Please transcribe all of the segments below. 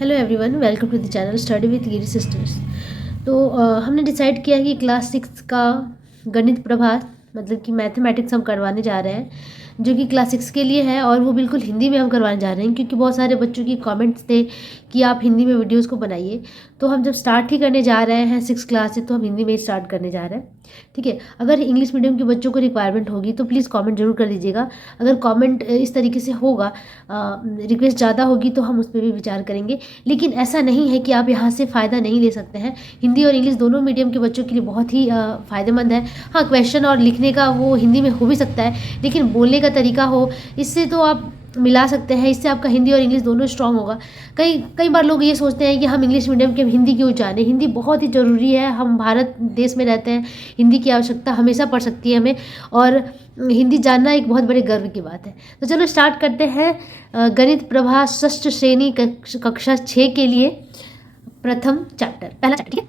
Hello everyone, welcome to the channel study with Giri sisters. तो हमने decide किया कि क्लास 6 का गणित प्रभात मतलब कि मैथमेटिक्स हम करवाने जा रहे हैं, जो कि क्लास 6 के लिए है और वो बिल्कुल हिंदी में हम करवाने जा रहे हैं क्योंकि बहुत सारे बच्चों की कमेंट्स थे कि आप हिंदी में वीडियोस को बनाइए। तो हम जब स्टार्ट ही करने जा रहे हैं 6 क्लास से, तो हम हिंदी में ही स्टार्ट करने जा रहे हैं। ठीक है, अगर इंग्लिश मीडियम के बच्चों को रिक्वायरमेंट होगी तो प्लीज़ कमेंट जरूर कर दीजिएगा। अगर कमेंट इस तरीके से होगा, रिक्वेस्ट ज़्यादा होगी तो हम उस पर भी विचार करेंगे। लेकिन ऐसा नहीं है कि आप यहाँ से फ़ायदा नहीं ले सकते हैं। हिंदी और इंग्लिश दोनों मीडियम के बच्चों के लिए बहुत ही फ़ायदेमंद है। हाँ, क्वेश्चन और लिखने का वो हिंदी में हो भी सकता है, लेकिन बोलने का तरीका हो, इससे तो आप मिला सकते हैं। इससे आपका हिंदी और इंग्लिश दोनों स्ट्रांग होगा। कई कई बार लोग ये सोचते हैं कि हम इंग्लिश मीडियम के हिंदी क्यों जाने। हिंदी बहुत ही ज़रूरी है, हम भारत देश में रहते हैं, हिंदी की आवश्यकता हमेशा पड़ सकती है हमें, और हिंदी जानना एक बहुत बड़े गर्व की बात है। तो चलो स्टार्ट करते हैं। गणित प्रभा षष्ठ श्रेणी कक्षा 6 के लिए प्रथम चैप्टर, पहला चैप्टर। ठीक है,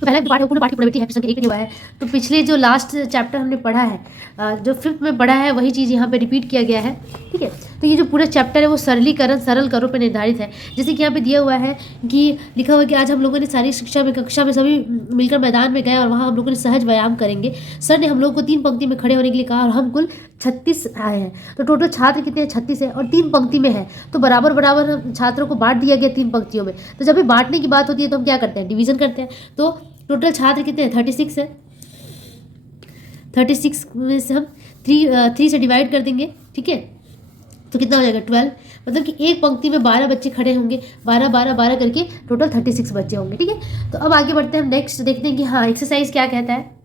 तो पहला पाठ पूर्ण पाठ की प्रवृत्ति है, संख्या 1 में हुआ है। तो पिछले जो लास्ट चैप्टर हमने पढ़ा है, जो 5th में पढ़ा है, वही चीज़ यहाँ पे रिपीट किया गया है। ठीक है, तो ये जो पूरा चैप्टर है वो सरलीकरण सरल करो पे निर्धारित है। जैसे कि यहाँ पे दिया हुआ है कि लिखा हुआ है कि आज हम लोगों ने सारी शिक्षा में कक्षा में सभी मिलकर मैदान में गए और वहाँ हम लोगों ने सहज व्यायाम करेंगे। सर ने हम लोग को 3 पंक्ति में खड़े होने के लिए कहा और हम कुल 36 आए हैं। तो टोटल छात्र कितने हैं? 36 है और 3 पंक्ति में है, तो बराबर बराबर हम छात्रों को बांट दिया गया 3 पंक्तियों में। तो जब भी बांटने की बात होती है तो हम क्या करते हैं? डिवीजन करते हैं। तो टोटल छात्र कितने हैं? 36 है। 36 में से हम 3 से डिवाइड कर देंगे। ठीक है, तो कितना हो जाएगा? 12। मतलब कि एक पंक्ति में 12 बच्चे खड़े होंगे, 12 12 12 करके टोटल 36 बच्चे होंगे। ठीक है, तो अब आगे बढ़ते हैं हम, नेक्स्ट देखते हैं कि हाँ एक्सरसाइज क्या कहता है।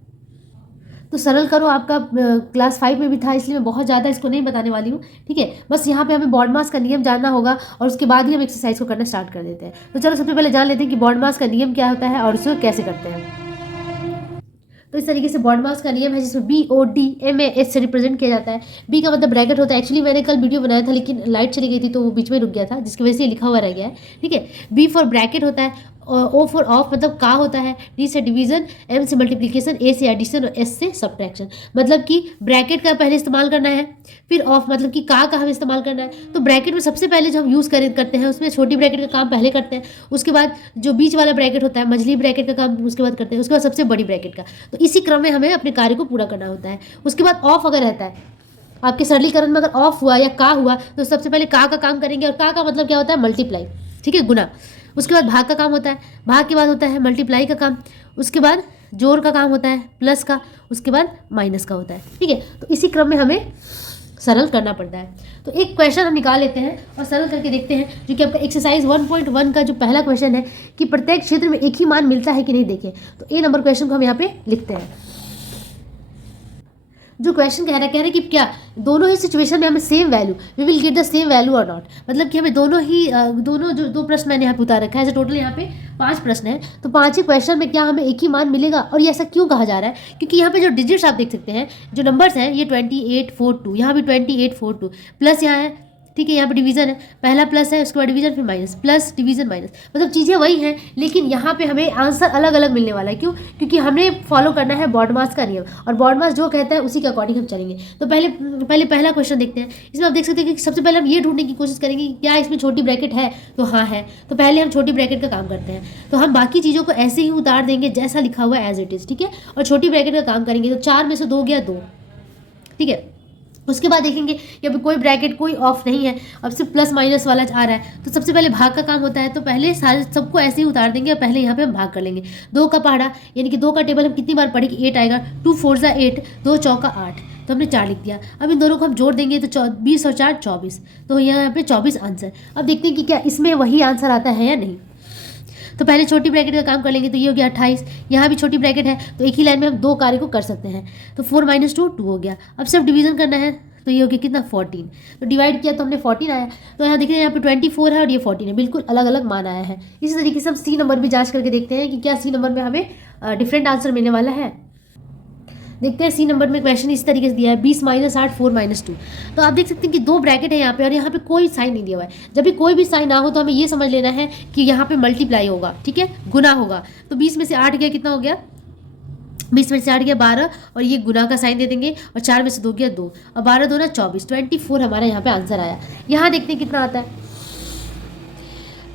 तो सरल करो आपका क्लास 5 में भी था, इसलिए मैं बहुत ज़्यादा इसको नहीं बताने वाली हूँ। ठीक है, बस यहाँ पे हमें बॉड मास का नियम जानना होगा और उसके बाद ही हम एक्सरसाइज को करना स्टार्ट कर देते हैं। तो चलो सबसे पहले जान लेते हैं कि बॉड मास का नियम क्या होता है और उसको कैसे करते हैं। तो इस तरीके से बॉड मास का नियम है जिसमें BODMAS से रिप्रेजेंट किया जाता है। बी का मतलब ब्रैकेट होता है। एक्चुअली मैंने कल वीडियो बनाया था लेकिन लाइट चली गई थी तो वो बीच में रुक गया था, जिसकी वजह से लिखा हुआ रह गया है। ठीक है, बी फॉर ब्रैकेट होता है, O फॉर ऑफ मतलब का होता है, D से डिवीजन, M से मल्टीप्लिकेशन, A से एडिशन और S से सब्ट्रैक्शन। मतलब कि ब्रैकेट का पहले इस्तेमाल करना है, फिर ऑफ मतलब कि का हमें इस्तेमाल करना है। तो ब्रैकेट में सबसे पहले जो हम यूज़ करते हैं उसमें छोटी ब्रैकेट का काम पहले करते हैं, उसके बाद जो बीच वाला ब्रैकेट होता है मझली ब्रैकेट का काम उसके बाद करते हैं, उसके बाद सबसे बड़ी ब्रैकेट का। तो इसी क्रम में हमें अपने कार्य को पूरा करना होता है। उसके बाद ऑफ अगर रहता है आपके सरलीकरण में, अगर ऑफ हुआ या का हुआ तो सबसे पहले का काम करेंगे, और का मतलब क्या होता है? मल्टीप्लाई। ठीक है, गुना। उसके बाद भाग का काम होता है, भाग के बाद होता है मल्टीप्लाई का काम, उसके बाद जोड़ का काम होता है, प्लस का, उसके बाद माइनस का होता है। ठीक है, तो इसी क्रम में हमें सरल करना पड़ता है। तो एक क्वेश्चन हम निकाल लेते हैं और सरल करके देखते हैं, जो कि आपका एक्सरसाइज 1.1 का जो पहला क्वेश्चन है कि प्रत्येक क्षेत्र में एक ही मान मिलता है कि नहीं। देखें, तो ए नंबर क्वेश्चन को हम यहाँ पे लिखते हैं। जो क्वेश्चन कह रहा है कि क्या दोनों ही सिचुएशन में हमें same value, we will get the same value और नॉट। मतलब कि हमें दोनों जो 2 प्रश्न मैंने यहाँ पे उतार रखा है, ऐसे टोटल यहाँ पे 5 प्रश्न है, तो 5 ही क्वेश्चन में क्या हमें एक ही मान मिलेगा। और ये ऐसा क्यों कहा जा रहा है? क्योंकि यहाँ पे जो डिजिट्स आप देख सकते हैं, जो नंबर्स हैं, ये 2842, यहाँ भी 2842 प्लस यहाँ है। ठीक है, यहाँ पे डिवीजन है, पहला प्लस है, उसके बाद डिवीजन, फिर माइनस, प्लस डिवीजन माइनस, मतलब चीज़ें वही हैं, लेकिन यहाँ पे हमें आंसर अलग अलग मिलने वाला है। क्यों? क्योंकि हमें फॉलो करना है बॉड मास का नियम, और बॉड मास जो कहता है उसी के अकॉर्डिंग हम चलेंगे। तो पहले पहला क्वेश्चन देखते हैं। इसमें आप देख सकते हैं कि सबसे पहले हम ये ढूंढने की कोशिश करेंगे कि क्या इसमें छोटी ब्रैकेट है। तो हाँ है, तो पहले हम छोटी ब्रैकेट का काम करते हैं। तो हम बाकी चीज़ों को ऐसे ही उतार देंगे जैसा लिखा हुआ है एज इट इज़। ठीक है, और छोटी ब्रैकेट का काम करेंगे। तो 4 में से 2 गया 2। ठीक है, उसके बाद देखेंगे कि अभी कोई ब्रैकेट कोई ऑफ नहीं है, अब सिर्फ प्लस माइनस वाला आ रहा है। तो सबसे पहले भाग का काम होता है, तो पहले सारे सबको ऐसे ही उतार देंगे और पहले यहाँ पे हम भाग कर लेंगे। 2 का पहाड़ा यानी कि 2 का टेबल हम कितनी बार पढ़े कि 8 आएगा, 2 4 ज़ा 8, 2 चौका 8, तो हमने 4 लिख दिया। अब इन दोनों को हम जोड़ देंगे तो 20 और 4 24, तो यहाँ पे 24 आंसर। अब देखते हैं कि क्या इसमें वही आंसर आता है या नहीं। तो पहले छोटी ब्रैकेट का काम कर लेंगे, तो ये हो गया 28। यहाँ भी छोटी ब्रैकेट है, तो एक ही लाइन में हम 2 कार्य को कर सकते हैं। तो 4 - 2 2 हो गया। अब सिर्फ डिवीजन करना है, तो ये हो गया कितना? 14। तो डिवाइड किया तो हमने 14 आया। तो यहाँ देखिए, यहाँ पे 24 है और ये 14 है, बिल्कुल अलग अलग मान आया है। इसी तरीके से हम सी नंबर भी जांच करके देखते हैं कि क्या सी नंबर में हमें डिफरेंट आंसर मिलने वाला है। देखते हैं सी नंबर में क्वेश्चन इस तरीके से दिया है, 20 - 8 4 - 2। तो आप देख सकते हैं कि 2 ब्रैकेट है यहाँ पे और यहाँ पे कोई साइन नहीं दिया हुआ है। जब भी कोई भी साइन ना हो तो हमें ये समझ लेना है कि यहाँ पे मल्टीप्लाई होगा। ठीक है, गुना होगा। तो 20 में से 8 गया, कितना हो गया? 20 में से 8 गया 12, और ये गुना का साइन दे देंगे, और 4 में से 2 गया 2, और 12 2 ना 24, 24 हमारा यहाँ पे आंसर आया। यहाँ देखते हैं कितना आता है।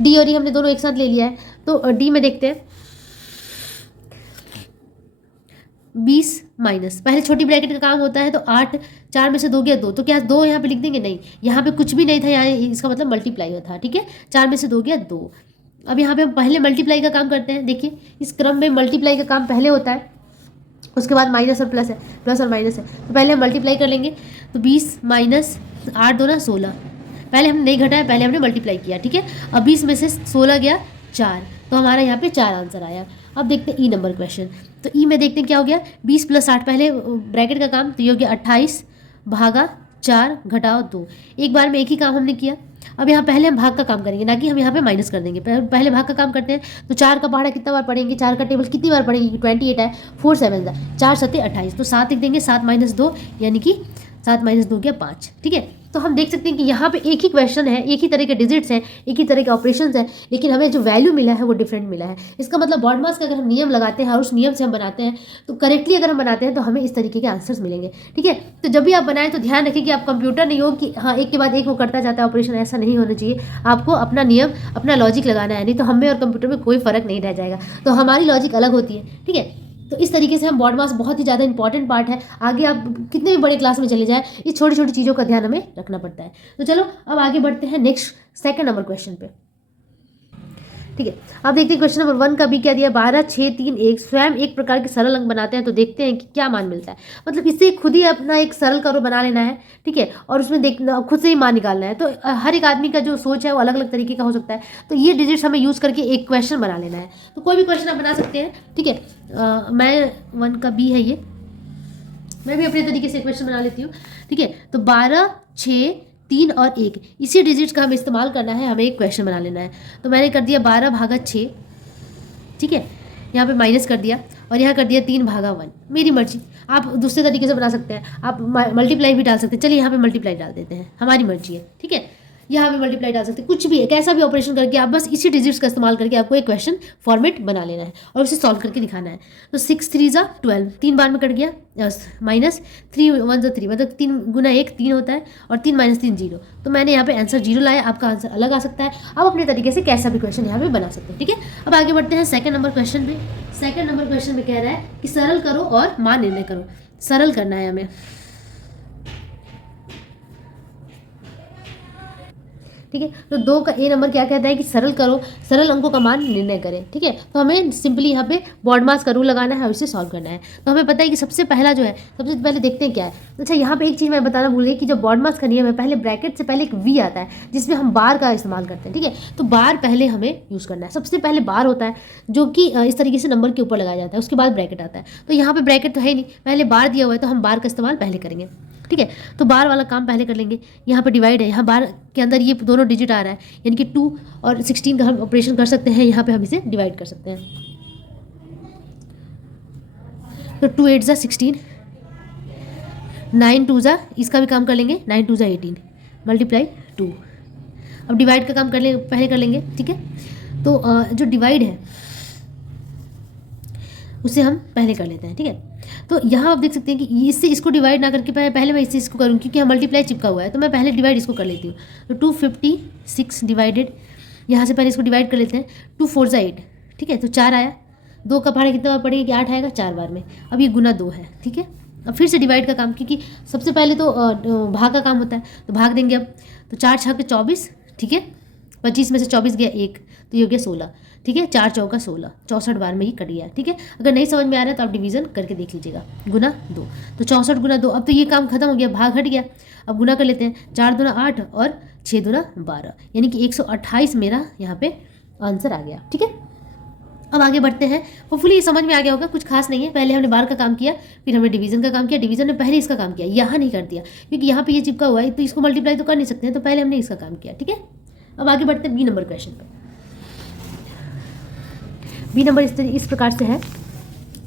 डी और ई हमने दोनों एक साथ ले लिया है, तो डी में देखते हैं 20 माइनस, पहले छोटी ब्रैकेट का काम होता है, तो 8, 4 में से 2 गया 2, तो क्या 2 यहाँ पे लिख देंगे? नहीं, यहाँ पे कुछ भी नहीं था, यहाँ इसका मतलब मल्टीप्लाई था, ठीक है। 4 में से 2 गया 2। अब यहाँ पे हम पहले मल्टीप्लाई का काम करते हैं। देखिए इस क्रम में मल्टीप्लाई का काम पहले होता है, उसके बाद माइनस और प्लस है, प्लस और माइनस है, तो पहले हम मल्टीप्लाई कर लेंगे। तो 20 माइनस 8 2 ना 16, पहले हमने नहीं घटाया, पहले हमने मल्टीप्लाई किया, ठीक है। अब 20 में से 16 गया 4, तो हमारा यहाँ पे 4 आंसर आया। अब देखते हैं ई नंबर क्वेश्चन। तो ई में देखते हैं क्या हो गया, 20 प्लस 8, पहले ब्रैकेट का काम, तो ये हो गया 28 भागा 4 घटाओ 2, एक बार में एक ही काम हमने किया। अब यहाँ पहले हम भाग का काम करेंगे, ना कि हम यहाँ पे माइनस कर देंगे। पहले भाग का काम करते हैं, तो 4 का पहाड़ा कितना बार पढ़ेंगे, 4 का टेबल कितनी बार पढ़ेंगे, 28 है, 4 7 4 7 28, तो 7 लिख देंगे, 7 माइनस 2 यानी कि 7 माइनस 2 गया 5, ठीक है। तो हम देख सकते हैं कि यहाँ पे एक ही क्वेश्चन है, एक ही तरह के डिजिट्स हैं, एक ही तरह के ऑपरेशंस हैं, लेकिन हमें जो वैल्यू मिला है वो डिफरेंट मिला है। इसका मतलब बॉड मास का अगर हम नियम लगाते हैं और उस नियम से हम बनाते हैं, तो करेक्टली अगर हम बनाते हैं तो हमें इस तरीके के आंसर्स मिलेंगे, ठीक है। तो जब भी आप बनाएं तो ध्यान रखें कि आप कंप्यूटर नहीं हो कि हाँ एक के बाद एक वो करता जाता है ऑपरेशन, ऐसा नहीं होना चाहिए। आपको अपना नियम, अपना लॉजिक लगाना है, नहीं तो हमें और कंप्यूटर में कोई फर्क नहीं रह जाएगा। तो हमारी लॉजिक अलग होती है, ठीक है। तो इस तरीके से हम बॉड मास बहुत ही ज़्यादा इंपॉर्टेंट पार्ट है। आगे आप कितने भी बड़े क्लास में चले जाएं, इस छोटी छोटी चीज़ों का ध्यान हमें रखना पड़ता है। तो चलो अब आगे बढ़ते हैं नेक्स्ट सेकंड नंबर क्वेश्चन पे, ठीक है। अब देखते हैं क्वेश्चन नंबर 1 का भी क्या दिया, 12 6 3 1 स्वयं एक प्रकार के सरल अंक बनाते हैं, तो देखते हैं कि क्या मान मिलता है। मतलब इससे खुद ही अपना एक सरल करो बना लेना है, ठीक है, और उसमें देखना खुद से ही मान निकालना है। तो हर एक आदमी का जो सोच है वो अलग अलग तरीके का हो सकता है, तो ये डिजिट्स हमें यूज़ करके एक क्वेश्चन बना लेना है। तो कोई भी क्वेश्चन आप बना सकते हैं, ठीक है। मैं 1 का बी है ये, मैं भी अपने तरीके से क्वेश्चन बना लेती हूँ, ठीक है। तो 12 6 3 और 1 इसी डिजिट्स का हमें इस्तेमाल करना है, हमें एक क्वेश्चन बना लेना है। तो मैंने कर दिया 12 भागा 6, ठीक है, यहाँ पे माइनस कर दिया, और यहाँ कर दिया 3 भागा 1, मेरी मर्जी। आप दूसरे तरीके से बना सकते हैं, आप मल्टीप्लाई भी डाल सकते हैं। चलिए यहाँ पे मल्टीप्लाई डाल देते हैं, हमारी मर्जी है, ठीक है। यहाँ पे मल्टीप्लाई डाल सकते हैं, कुछ भी है, कैसा भी ऑपरेशन करके आप बस इसी डिजिट्स का इस्तेमाल करके आपको एक क्वेश्चन फॉर्मेट बना लेना है और उसे सॉल्व करके दिखाना है। तो 6 3 ज़ा 12, 3 बार में कट गया, माइनस 3 1 ज़ा 3, मतलब 3 गुना 1 3 होता है, और 3 माइनस 3 0। तो मैंने यहाँ पे आंसर 0 लाया, आपका आंसर अलग आ सकता है। आप अपने तरीके से कैसा भी क्वेश्चन यहाँ पे बना सकते हैं, ठीक है। अब आगे बढ़ते हैं सेकंड नंबर क्वेश्चन पे। सेकंड नंबर क्वेश्चन में कह रहा है कि सरल करो और मान निर्णय करो। सरल करना है हमें, ठीक है। तो 2 का ए नंबर क्या कहता है कि सरल करो, सरल अंकों का मान निर्णय करें, ठीक है। तो हमें सिंपली यहाँ पे बॉड मास का रूल लगाना है और इसे सॉल्व करना है। तो हमें पता है कि सबसे पहला जो है, सबसे पहले देखते हैं क्या है। अच्छा, यहाँ पे एक चीज़ मैं बताना भूल गई कि जो बॉड मास का नियम है, पहले ब्रैकेट से पहले एक वी आता है जिसमें हम बार का इस्तेमाल करते हैं, ठीक है। तो बार पहले हमें यूज़ करना है। सबसे पहले बार होता है जो कि इस तरीके से नंबर के ऊपर लगाया जाता है, उसके बाद ब्रैकेट आता है। तो यहाँ पे ब्रैकेट तो है नहीं, पहले बार दिया हुआ है, तो हम बार का इस्तेमाल पहले करेंगे, ठीक है। तो बार वाला काम पहले कर लेंगे। यहाँ पर डिवाइड है, यहाँ बार के अंदर ये दोनों डिजिट आ रहा है, यानी कि 2 और 16 का हम ऑपरेशन कर सकते हैं, यहाँ पे हम इसे डिवाइड कर सकते हैं। तो 2 8 ज़ा 16, 9 2 ज़ा, इसका भी काम कर लेंगे, 9 2 ज़ा 18, मल्टीप्लाई 2। अब डिवाइड का काम कर ले, पहले कर लेंगे, ठीक है। तो जो डिवाइड है उसे हम पहले कर लेते हैं, ठीक है। तो यहाँ आप देख सकते हैं कि इससे इसको डिवाइड ना करके पहले मैं इससे इसको करूँ, क्योंकि यहाँ मल्टीप्लाई चिपका हुआ है, तो मैं पहले डिवाइड इसको कर लेती हूँ। तो 256 डिवाइडेड, यहाँ से पहले इसको डिवाइड कर लेते हैं, 2 4 ज़ा 8, ठीक है। तो 4 आया, 2 का पहाड़ा कितना बार पड़ेगा कि 8 आएगा 4 बार में। अब ये गुना 2 है, ठीक है। अब फिर से डिवाइड का काम, क्योंकि सबसे पहले तो भाग का काम होता है, तो भाग देंगे। अब तो 4 6 24, ठीक है, 25 में से 24 गया 1, तो ये हो गया 16, ठीक है। 4 चौका 16, 64 बार में ही कट गया, ठीक है। अगर नहीं समझ में आ रहा है तो आप डिवीजन करके देख लीजिएगा, गुना 2, तो 64 गुना 2। अब तो ये काम खत्म हो गया, भाग हट गया। अब गुना कर लेते हैं, 4 दूना 8 और 6 दूना 12, यानी कि 128 मेरा यहाँ पे आंसर आ गया, ठीक है। अब आगे बढ़ते हैं। होपफुली ये समझ में आ गया होगा, कुछ खास नहीं है। पहले हमने बार का काम किया, फिर हमने डिवीजन का काम किया, डिवीजन ने पहले इसका काम किया, यहाँ नहीं कर दिया क्योंकि यहाँ पे ये चिपका हुआ है, तो इसको मल्टीप्लाई तो कर नहीं सकते हैं, तो पहले हमने इसका काम किया, ठीक है। अब आगे बढ़ते हैं बी नंबर क्वेश्चन पर। बी नंबर इस प्रकार से है,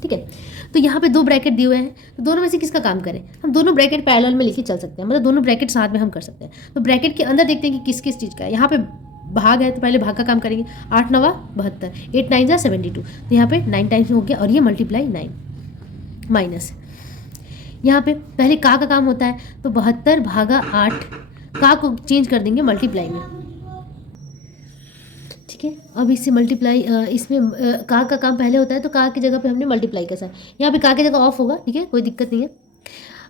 ठीक है। तो यहाँ पे 2 ब्रैकेट दिए हुए हैं, तो दोनों में से किसका काम करें। हम दोनों ब्रैकेट पैरेलल में लेके चल सकते हैं, मतलब दोनों ब्रैकेट साथ में हम कर सकते हैं। तो ब्रैकेट के अंदर देखते हैं कि किस किस चीज़ का है। यहाँ पे भाग है, तो पहले भाग का काम करेंगे, 8 9 72, 8 9 ज़ा 72, तो यहाँ पे 9 टाइम्स हो गया, और ये मल्टीप्लाई 9 माइनस, यहाँ पे पहले का काम होता है, तो 72 भागा 8, का को चेंज कर देंगे मल्टीप्लाई में, ठीक है। अब इससे मल्टीप्लाई, इसमें का काम पहले होता है तो का की जगह पे हमने मल्टीप्लाई का साइन, यहाँ पे का की जगह ऑफ होगा, ठीक है, कोई दिक्कत नहीं है।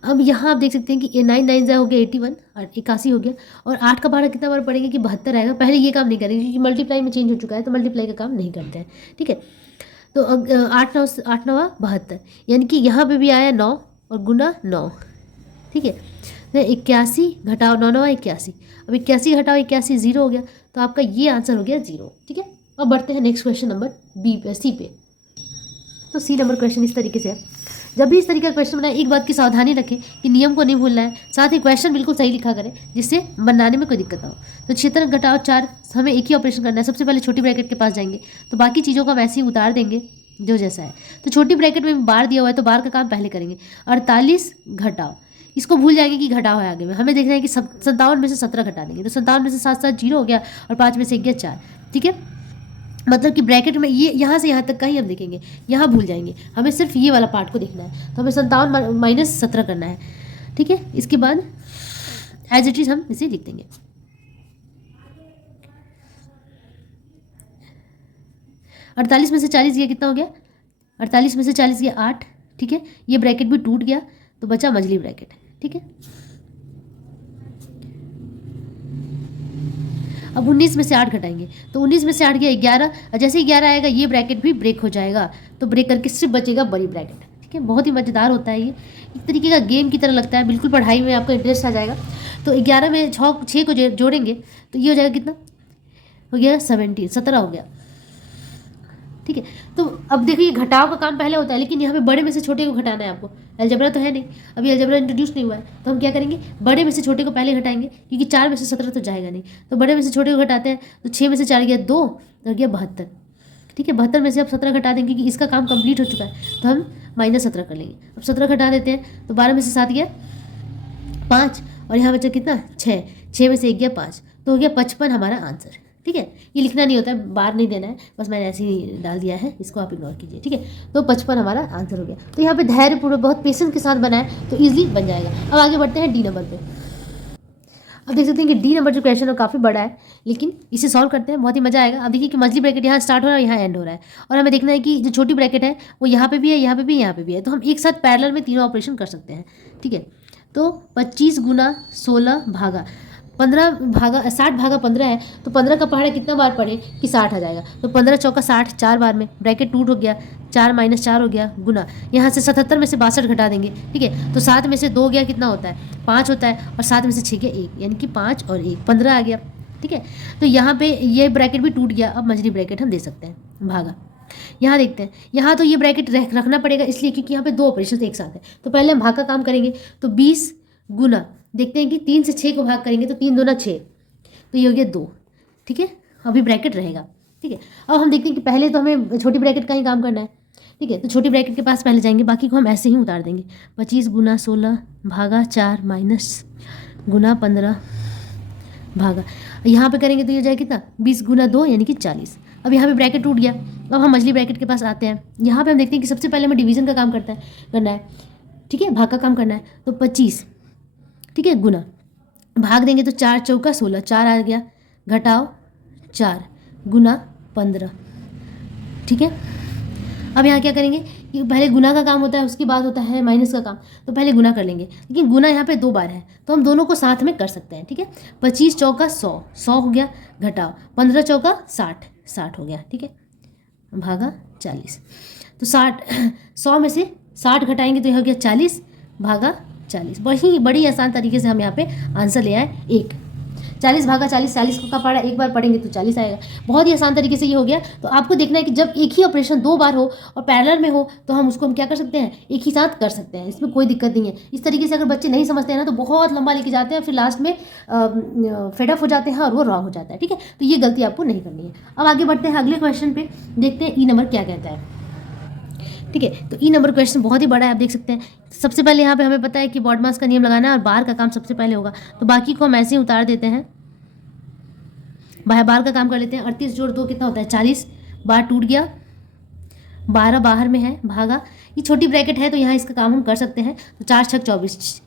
अब यहाँ आप देख सकते हैं कि 9 9 हो गया 81 और 81 हो गया, और 8 का भाड़ा कितना बार पड़ेंगे कि 72 आएगा। पहले ये काम नहीं करेंगे क्योंकि मल्टीप्लाई में चेंज हो चुका है, तो मल्टीप्लाई का काम नहीं करते हैं, ठीक है। तो 8 9 72, यानी कि यहाँ पे भी आया 9 और गुना 9, ठीक है। तो 81 घटाओ 9 9 81, अब 81 घटाओ 81 0 हो गया, तो आपका ये आंसर हो गया 0, ठीक है। अब बढ़ते हैं नेक्स्ट क्वेश्चन नंबर सी पे। तो सी नंबर क्वेश्चन इस तरीके से है। जब भी इस तरीके का क्वेश्चन बनाए, एक बात की सावधानी रखें कि नियम को नहीं भूलना है, साथ ही क्वेश्चन बिल्कुल सही लिखा करें जिससे बनाने में कोई दिक्कत ना हो। तो 76 घटाओ 4, हमें एक ही ऑपरेशन करना है। सबसे पहले छोटी ब्रैकेट के पास जाएंगे, तो बाकी चीज़ों का वैसे ही उतार देंगे जो जैसा है। तो छोटी ब्रैकेट में बार दिया हुआ है तो बार का काम पहले करेंगे। 48 घटाओ, इसको भूल जाएंगे कि घटाओ है आगे में, हमें देखना है कि 57 में से 17 घटा देंगे, तो 57 में से 7 7 0 हो गया, और 5 में से 1 गया 4, ठीक है। मतलब कि ब्रैकेट में ये यहाँ से यहाँ तक का ही हम देखेंगे, यहाँ भूल जाएंगे, हमें सिर्फ ये वाला पार्ट को देखना है। तो हमें 57 माइनस 17 करना है, ठीक है। इसके बाद एज इट इज हम इसे लिख देंगे। अड़तालीस में से 40 गया, कितना हो गया? 48 में से 40 गया 8, ठीक है। ये ब्रैकेट भी टूट गया, तो बचा मझली ब्रैकेट, ठीक है। अब 19 में से 8 घटाएंगे, तो 19 में से 8 गया 11, और जैसे 11 आएगा ये ब्रैकेट भी ब्रेक हो जाएगा, तो ब्रेक करके सिर्फ बचेगा बड़ी ब्रैकेट, ठीक है। बहुत ही मज़ेदार होता है ये, एक तरीके का गेम की तरह लगता है, बिल्कुल पढ़ाई में आपका इंटरेस्ट आ जाएगा। तो 11 में 6 को जोड़ेंगे तो ये हो जाएगा कितना हो गया? 17 हो गया, ठीक है। तो अब देखिए घटाव का काम पहले होता है, लेकिन यहाँ पे बड़े में से छोटे को घटाना है आपको। अलजेब्रा तो है नहीं, अभी अलजेब्रा इंट्रोड्यूस नहीं हुआ है, तो हम क्या करेंगे, बड़े में से छोटे को पहले घटाएंगे, क्योंकि 4 में से 17 तो जाएगा नहीं। तो बड़े में से छोटे को घटाते हैं, तो 6 में से 4 गया 2, तो गया 72, ठीक है। 72 में से अब 17 घटा देंगे क्योंकि इसका काम कंप्लीट हो चुका है, तो हम माइनस 17 कर लेंगे। अब 17 घटा देते हैं, तो 12 में से 7 गया 5, और यहाँ बचा कितना 6 में से 1 गया 5, तो हो गया 55 हमारा आंसर, ठीक है। ये लिखना नहीं होता है, बार नहीं देना है, बस मैंने ऐसे ही डाल दिया है, इसको आप इग्नोर कीजिए, ठीक है। तो 55 हमारा आंसर हो गया। तो यहाँ पे धैर्यपूर्वक बहुत पेशेंस के साथ बनाए तो ईजिली बन जाएगा। अब आगे बढ़ते हैं डी नंबर पे। अब देख सकते हैं कि डी नंबर जो क्वेश्चन है काफ़ी बड़ा है, लेकिन इसे सॉल्व करते हैं, बहुत ही मजा आएगा। अब देखिए कि मछली ब्रैकेट यहाँ स्टार्ट हो रहा है, यहाँ एंड हो रहा है, और हमें देखना है कि जो छोटी ब्रैकेट है वो यहाँ पे भी है, यहाँ पे भी, यहाँ पे भी है। तो हम एक साथ पैरेलल में तीनों ऑपरेशन कर सकते हैं, ठीक है। तो 25 गुना 16 भागा 15 भागा 60 भागा 15 है, तो 15 का पहाड़ा कितना बार पढ़े कि 60 आ जाएगा। तो 15 चौका 60, 4 बार में ब्रैकेट टूट हो गया, 4 माइनस 4 हो गया, गुना यहाँ से 77 में से 62 घटा देंगे, ठीक है। तो 7 में से 2 गया, कितना होता है 5 होता है, और 7 में से 6 गया 1, यानी कि 5 और 1 15 आ गया, ठीक है। तो यहाँ पे ये ब्रैकेट भी टूट गया। अब मछली ब्रैकेट हम दे सकते हैं भागा। यहाँ देखते हैं, यहाँ तो ये ब्रैकेट रखना पड़ेगा इसलिए क्योंकि यहाँ पे 2 ऑपरेशन एक साथ है। तो पहले हम भाग का काम करेंगे, तो 20 गुना, देखते हैं कि 3 से 6 को भाग करेंगे, तो 3 दूना 6, तो ये हो गया 2, ठीक है। अभी ब्रैकेट रहेगा, ठीक है। अब हम देखते हैं कि पहले तो हमें छोटी ब्रैकेट का ही काम करना है, ठीक है। तो छोटी ब्रैकेट के पास पहले जाएंगे, बाकी को हम ऐसे ही उतार देंगे। 25 गुना 16 भागा 4 माइनस गुना 15 भागा, यहाँ पे करेंगे तो ये हो जाएगा कितना 20 गुना 2 यानी कि 40। अब यहाँ पे ब्रैकेट टूट गया। अब हम मछली ब्रैकेट के पास आते हैं, यहाँ पे हम देखते हैं कि सबसे पहले हमें डिवीजन का काम करना है, ठीक है, भाग का काम करना है। तो 25, ठीक है, गुना भाग देंगे तो 4 चौका 16, 4 आ गया, घटाओ 4 गुना 15, ठीक है। अब यहाँ क्या करेंगे कि पहले गुना का काम होता है, उसके बाद होता है माइनस का काम, तो पहले गुना कर लेंगे, लेकिन गुना यहाँ पे 2 बार है तो हम दोनों को साथ में कर सकते हैं, ठीक है। 25 चौका 100, 100 हो गया, घटाओ 15 चौका 60, 60 हो गया, ठीक है, भागा 40। तो 100 में से 60 घटाएंगे तो यह हो गया 40 भागा 40। बड़ी आसान तरीके से हम यहाँ पे आंसर ले आए 1। 40 भागा 40, 40 का पढ़ा एक बार पढ़ेंगे तो 40 आएगा। बहुत ही आसान तरीके से ये हो गया। तो आपको देखना है कि जब एक ही ऑपरेशन 2 बार हो और पैरेलल में हो तो हम उसको क्या कर सकते हैं, एक ही साथ कर सकते हैं, इसमें कोई दिक्कत नहीं है। इस तरीके से अगर बच्चे नहीं समझते हैं ना तो बहुत लंबा लेके जाते हैं, फिर लास्ट में फेडअप हो जाते हैं और वो रॉन्ग हो जाता है, ठीक है। तो ये गलती आपको नहीं करनी है। अब आगे बढ़ते हैं अगले क्वेश्चन पे, देखते हैं ई नंबर क्या कहता है, ठीक है। तो ई नंबर क्वेश्चन बहुत ही बड़ा है, आप देख सकते हैं। सबसे पहले यहाँ पे हमें पता है कि बॉडमास का नियम लगाना है और बार का काम सबसे पहले होगा, तो बाकी को हम ऐसे ही उतार देते हैं, बार का काम कर लेते हैं। 38 जोड़ 2 कितना होता है 40, बार टूट गया, 12 बाहर में है, भागा ये छोटी ब्रैकेट है तो यहाँ इसका काम हम कर सकते हैं। तो 4 छक 24,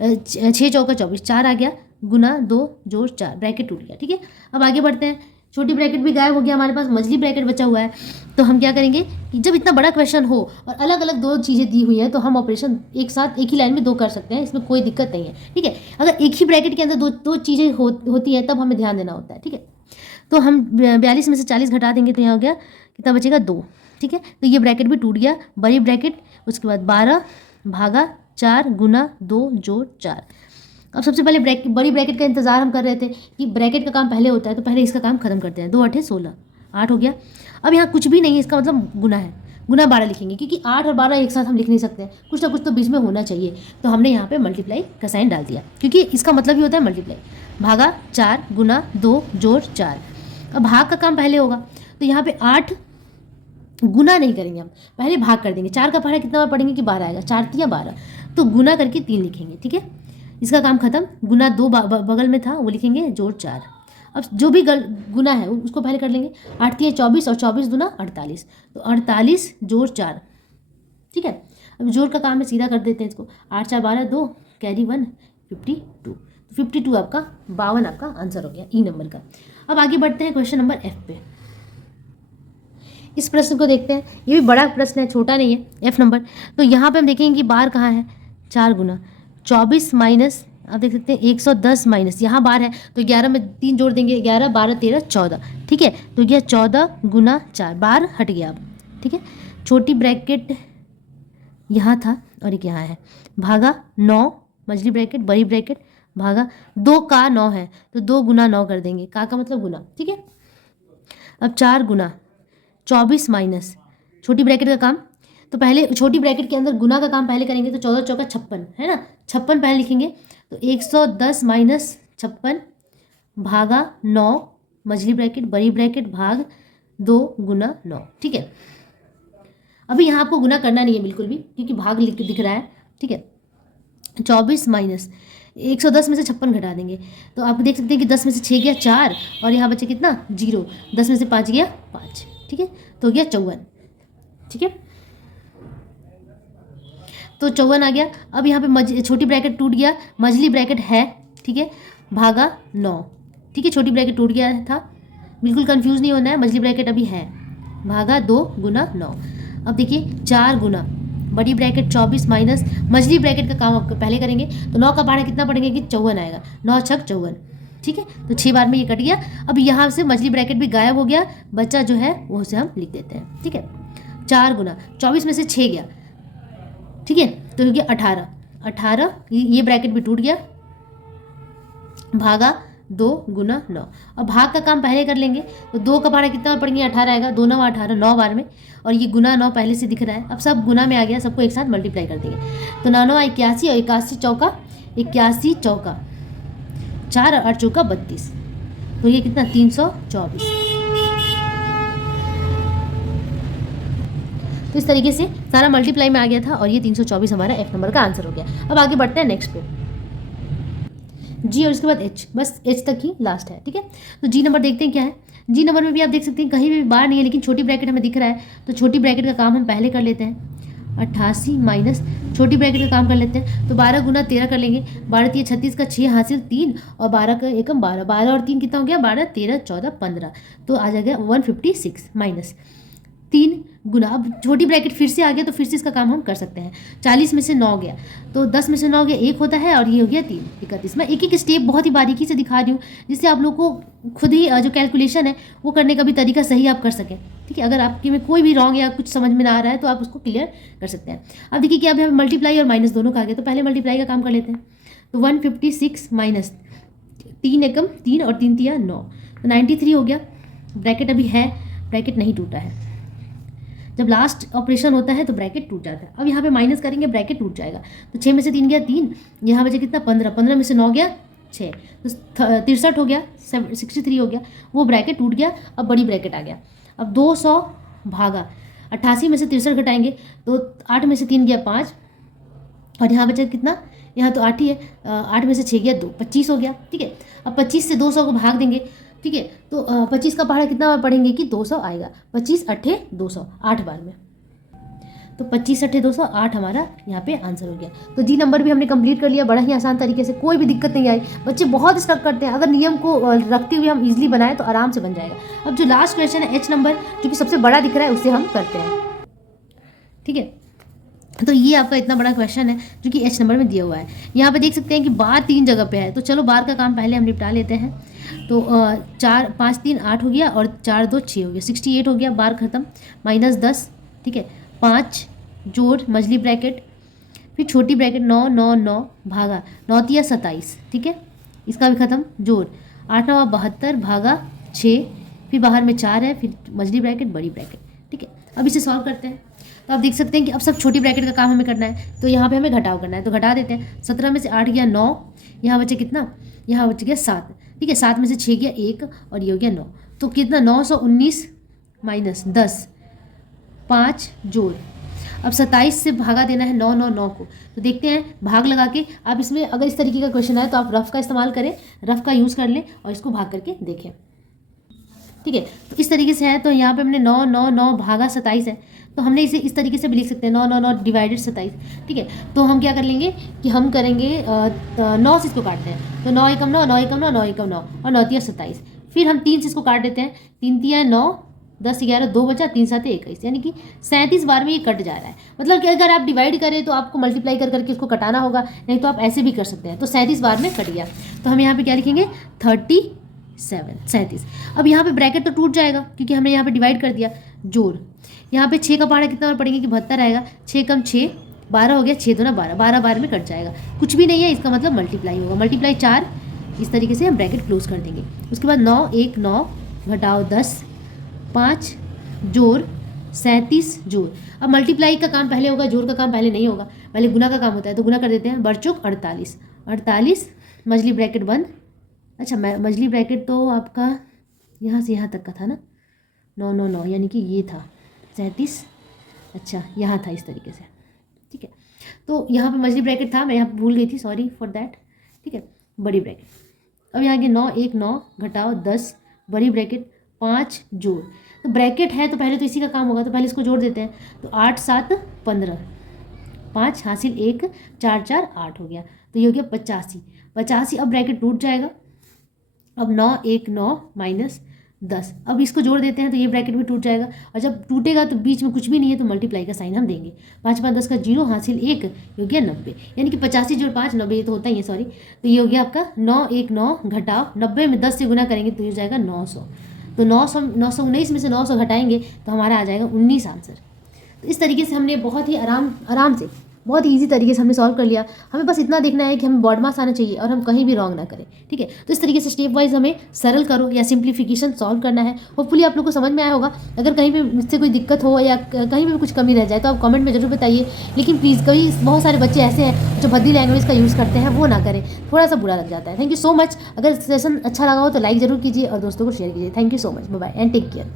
6 चौका 24, 4 आ गया, गुना 2 जोड़ 4, ब्रैकेट टूट गया, ठीक है। अब आगे बढ़ते हैं, छोटी ब्रैकेट भी गायब हो गया, हमारे पास मझली ब्रैकेट बचा हुआ है। तो हम क्या करेंगे कि जब इतना बड़ा क्वेश्चन हो और अलग अलग दो चीज़ें दी हुई हैं तो हम ऑपरेशन एक साथ एक ही लाइन में दो कर सकते हैं, इसमें कोई दिक्कत नहीं है। ठीक है, अगर एक ही ब्रैकेट के अंदर दो चीज़ें होती हैं तब हमें ध्यान देना होता है। ठीक है, तो हम 42 में से 40 घटा देंगे तो यहाँ हो गया कितना बचेगा 2। ठीक है, तो ये ब्रैकेट भी टूट गया, बड़ी ब्रैकेट, उसके बाद 12 भागा 4 गुना 2 जोड़ 4। अब सबसे पहले बड़ी ब्रैकेट का इंतजार हम कर रहे थे कि ब्रैकेट का काम पहले होता है, तो पहले इसका काम खत्म करते हैं। 2 8 16, 8 हो गया। अब यहाँ कुछ भी नहीं है, इसका मतलब गुना है, गुना 12 लिखेंगे क्योंकि 8 और 12 एक साथ हम लिख नहीं सकते हैं, कुछ ना कुछ तो बीच में होना चाहिए। तो हमने यहाँ पे मल्टीप्लाई का साइन डाल दिया क्योंकि इसका मतलब ही होता है मल्टीप्लाई। भागा 4 गुना 2 जोड़ 4। अब भाग का काम पहले होगा, तो यहाँ पे 8 गुना नहीं करेंगे, हम पहले भाग कर देंगे। 4 का पहाड़ा कितना पढ़ेंगे कि 12 आएगा, 4 तिया 12, तो गुना करके 3 लिखेंगे। ठीक है, इसका काम खत्म। गुना 2 बगल में था वो लिखेंगे जोड़ 4। अब जो भी गुना है उसको पहले कर लेंगे। 8 तिया 24 और 24 दूना 48, तो 48 जोड़ 4। ठीक है, अब जोड़ का काम है, सीधा कर देते हैं इसको। 8 4 12, 2 कैरी 1 52। 52 आपका 52 आपका आंसर हो गया ई नंबर का। अब आगे बढ़ते हैं क्वेश्चन नंबर एफ पे। इस प्रश्न को देखते हैं, ये भी बड़ा प्रश्न है, छोटा नहीं है, एफ नंबर। तो यहाँ पे हम देखेंगे कि बार कहाँ है, 4 गुना 24 माइनस, आप देख सकते हैं 110 माइनस, यहाँ बार है तो 11 में 3 जोड़ देंगे, 11 12 13 14। ठीक है, तो यह 14 गुना 4, बार हट गया अब। ठीक है, छोटी ब्रैकेट यहाँ था और एक यहाँ है, भागा 9 मछली ब्रैकेट बड़ी ब्रैकेट, भागा 2 का 9 है तो 2 गुना 9 कर देंगे, का मतलब गुना। ठीक है, अब 4 गुना 24 माइनस छोटी ब्रैकेट का काम, तो पहले छोटी ब्रैकेट के अंदर गुना का काम पहले करेंगे, तो 14 चौका 56 है ना, 56 पहले लिखेंगे, तो 110 माइनस 56 भागा 9 मछली ब्रैकेट बड़ी ब्रैकेट भाग 2 गुना 9। ठीक है, अभी यहाँ आपको गुना करना नहीं है बिल्कुल भी क्योंकि भाग दिख रहा है। ठीक है, 24 माइनस 110 में से 56 घटा देंगे, तो आप देख सकते हैं कि 10 में से 6 गया 4 और यहाँ बचे कितना 0, 10 में से 5 गया 5। ठीक है, तो गया 54। ठीक है, तो 54 आ गया। अब यहाँ पे छोटी ब्रैकेट टूट गया, मझली ब्रैकेट है। ठीक है, भागा 9। ठीक है, छोटी ब्रैकेट टूट गया था, बिल्कुल कंफ्यूज नहीं होना है, मझली ब्रैकेट अभी है, भागा 2 गुना 9। अब देखिए 4 गुना बड़ी ब्रैकेट 24 माइनस मछली ब्रैकेट का काम आप पहले करेंगे, तो 9 का पहाड़ा कितना पड़ेंगे कि 54 आएगा, 9 छक 54। ठीक है, तो 6 बार में ये कट गया। अब यहाँ से मछली ब्रैकेट भी गायब हो गया, बच्चा जो है वो उसे हम लिख देते हैं। ठीक है, 4 गुना 24 में से 6 गया, ठीक है, तो हो गया 18, 18 ये ब्रैकेट भी टूट गया, भागा 2 गुना 9। अब भाग का काम पहले कर लेंगे, तो 2 का पहाड़ा कितना पड़ेंगे 18 आएगा, 2 9 18, 9 बार में, और ये गुना 9 पहले से दिख रहा है। अब सब गुना में आ गया, सबको एक साथ मल्टीप्लाई कर देंगे, तो 9 9 81 और 81 चौका 81 चौका 4 और 8 चौका 32, तो ये कितना 324। तो इस तरीके से सारा मल्टीप्लाई में आ गया था और ये 324 हमारा एफ नंबर का आंसर हो गया। अब आगे बढ़ते हैं नेक्स्ट पे, जी और इसके बाद एच, बस एच तक ही लास्ट है। ठीक है, तो जी नंबर देखते हैं क्या है। जी नंबर में भी आप देख सकते हैं कहीं भी बार नहीं है, लेकिन छोटी ब्रैकेट हमें दिख रहा है, तो छोटी ब्रैकेट का काम हम पहले कर लेते हैं। 88 माइनस छोटी ब्रैकेट का काम कर लेते हैं, तो 12 गुना 13 कर लेंगे, 12 3 36 का 6 हासिल 3 और 12 का एकम 12, 12 और 3 कितना हो गया 12 13 14 15, तो आ जाएगा 156 माइनस 3 गुना। अब छोटी ब्रैकेट फिर से आ गया, तो फिर से इसका काम हम कर सकते हैं। 40 में से 9 गया, तो 10 में से 9 गया 1 होता है, और ये हो गया 3 31। मैं एक एक स्टेप बहुत ही बारीकी से दिखा रही हूँ, जिससे आप लोग को खुद ही जो कैलकुलेशन है वो करने का भी तरीका सही आप कर सकें। ठीक है, अगर आपके में कोई भी रॉन्ग या कुछ समझ में ना आ रहा है तो आप उसको क्लियर कर सकते हैं। अब देखिए कि अब हमें मल्टीप्लाई और माइनस दोनों का आ गया, तो पहले मल्टीप्लाई का काम कर लेते हैं। तो 156 माइनस 3 एकम 3 और 3 तिया 9, तो 93 हो गया। ब्रैकेट अभी है, ब्रैकेट नहीं टूटा है, जब लास्ट ऑपरेशन होता है तो ब्रैकेट टूट जाता है। अब यहाँ पे माइनस करेंगे, ब्रैकेट टूट जाएगा, तो 6 में से 3 गया 3, यहाँ बचे कितना 15, 15 में से 9 गया 6, तो 63 हो गया, 63 हो गया, वो ब्रैकेट टूट गया। अब बड़ी ब्रैकेट आ गया, अब 200 भागा 88 में से 63 घटाएंगे, तो 8 में से 3 गया 5, और यहाँ बचा कितना, यहाँ तो 8 ही है, 8 में से 6 गया 2, 25 हो गया। ठीक है, अब 25 से 200 को भाग देंगे। ठीक है, तो 25 का पहाड़ा कितना पढ़ेंगे कि 200 आएगा, 25 8 200, 8 बार में, तो 25 × 200 8 हमारा यहाँ पे आंसर हो गया। तो डी नंबर भी हमने कंप्लीट कर लिया बड़ा ही आसान तरीके से, कोई भी दिक्कत नहीं आई। बच्चे बहुत स्ट्रक करते हैं, अगर नियम को रखते हुए हम इजीली बनाएं तो आराम से बन जाएगा। अब जो लास्ट क्वेश्चन है एच नंबर, जो कि सबसे बड़ा दिख रहा है, उससे हम करते हैं। ठीक है, तो ये आपका इतना बड़ा क्वेश्चन है जो कि एच नंबर में दिया हुआ है। यहाँ पे देख सकते हैं कि बार 3 जगह पे है, तो चलो बार का काम पहले हम निपटा लेते हैं। तो 4 5 3 8 हो गया और 4 2 6 हो गया, 68 हो गया, बार खत्म, -10। ठीक है, 5 जोड़ मछली ब्रैकेट, फिर छोटी ब्रैकेट 9 9 9 भागा 9 तिया 27। ठीक है, इसका भी खत्म, जोड़ 8 9 72 भागा 6, फिर बाहर में 4 है, फिर मछली ब्रैकेट बड़ी ब्रैकेट। ठीक है, अब इसे सॉल्व करते हैं। तो आप देख सकते हैं कि अब सब छोटी ब्रैकेट का काम हमें करना है, तो यहाँ पे हमें घटाव करना है, तो घटा देते हैं। 17 में से 8 गया 9, यहाँ बचे कितना, यहाँ बच गया 7। ठीक है, 7 में से 6 गया 1 और ये हो गया 9, तो कितना 919 - 10 5 जोड़। अब 27 से भागा देना है 9 9 9 को, तो देखते हैं भाग लगा के। आप इसमें अगर इस तरीके का क्वेश्चन है तो आप रफ का इस्तेमाल करें, रफ का यूज़ कर लें और इसको भाग करके देखें। ठीक है, तो इस तरीके से है, तो यहाँ पे हमने 9 9 9 भागा 27 है, तो हमने इसे इस तरीके से भी लिख सकते हैं 9 9 9 डिवाइडेड 27। ठीक है, तो हम क्या कर लेंगे कि हम करेंगे 9 से इसको काटते हैं, तो 9 एकम 9 9 एकम 9 9 एकम 9 और 9 तिया 27। फिर हम 3 से इसको काट देते हैं, 3 तिया 9 10 11 2 बचा, 3 7 21, यानी कि 37 बार में ये कट जा रहा है। मतलब कि अगर आप डिवाइड करें तो आपको मल्टीप्लाई कर करके इसको कटाना होगा, नहीं तो आप ऐसे भी कर सकते हैं। तो 37 बार में कट गया, तो हम यहाँ पे क्या लिखेंगे 37। अब यहाँ पे ब्रैकेट तो टूट जाएगा क्योंकि हमने यहाँ पे डिवाइड कर दिया, जोड़ यहाँ पे 6 का पहाड़ा कितना और पड़ेंगे कि 72 आएगा, 6 कम 6 12 हो गया, 6 2 12 12 बार में कट जाएगा, कुछ भी नहीं है, इसका मतलब मल्टीप्लाई होगा, मल्टीप्लाई 4। इस तरीके से हम ब्रैकेट क्लोज कर देंगे। उसके बाद 9 1 9 घटाओ 10 5 जोड़ 37 जोड़। अब मल्टीप्लाई का काम पहले होगा, जोड़ का काम पहले नहीं होगा, पहले गुना का काम होता है, तो गुना कर देते हैं। बरचौक 48 मछली ब्रैकेट बंद। अच्छा, मछली ब्रैकेट तो आपका यहाँ से यहाँ तक का था ना, 9 9 9, यानी कि ये था 37। अच्छा, यहाँ था इस तरीके से। ठीक है, तो यहाँ पे मछली ब्रैकेट था, मैं यहाँ पे भूल गई थी, सॉरी फॉर दैट। ठीक है, बड़ी ब्रैकेट। अब यहाँ के 9 1 9 घटाओ 10 बड़ी ब्रैकेट 5 जोड़। तो ब्रैकेट है तो पहले तो इसी का काम होगा, तो पहले इसको जोड़ देते हैं। तो 8 7 15 5 हासिल 1 4 4 8 हो गया, तो ये हो गया 85। अब ब्रैकेट टूट जाएगा। अब 9 1 9 -10, अब इसको जोड़ देते हैं तो ये ब्रैकेट भी टूट जाएगा, और जब टूटेगा तो बीच में कुछ भी नहीं है तो मल्टीप्लाई का साइन हम देंगे। 5 5 10 का 0 हासिल 1, ये हो गया 90, यानी कि 85 जोड़ 5 90, ये तो होता ही है, सॉरी। तो ये हो गया आपका 9 1 9 घटाओ 90 में 10 से गुना करेंगे तो ये हो जाएगा 900। तो 919 में से 900 घटाएंगे तो हमारा आ जाएगा 19 आंसर। तो इस तरीके से हमने बहुत ही आराम से, बहुत ईजी तरीके से हमने सॉल्व कर लिया। हमें बस इतना देखना है कि हमें बॉड मास आना चाहिए और हम कहीं भी रॉन्ग ना करें। ठीक है, तो इस तरीके से स्टेप वाइज हमें सरल करो या सिंप्लीफिकेशन सॉल्व करना है। होपफुली आप लोग को समझ में आया होगा। अगर कहीं भी मुझसे कोई दिक्कत हो या कहीं भी कुछ कमी रह जाए तो आप कमेंट में जरूर बताइए। लेकिन प्लीज़, कभी बहुत सारे बच्चे ऐसे हैं जो भद्दी लैंग्वेज का यूज़ करते हैं, वो ना करें, थोड़ा सा बुरा लग जाता है। Thank you so much. अगर सेशन अच्छा लगा हो तो लाइक ज़रूर कीजिए और दोस्तों को शेयर कीजिए। Thank you so much, bye bye and take care.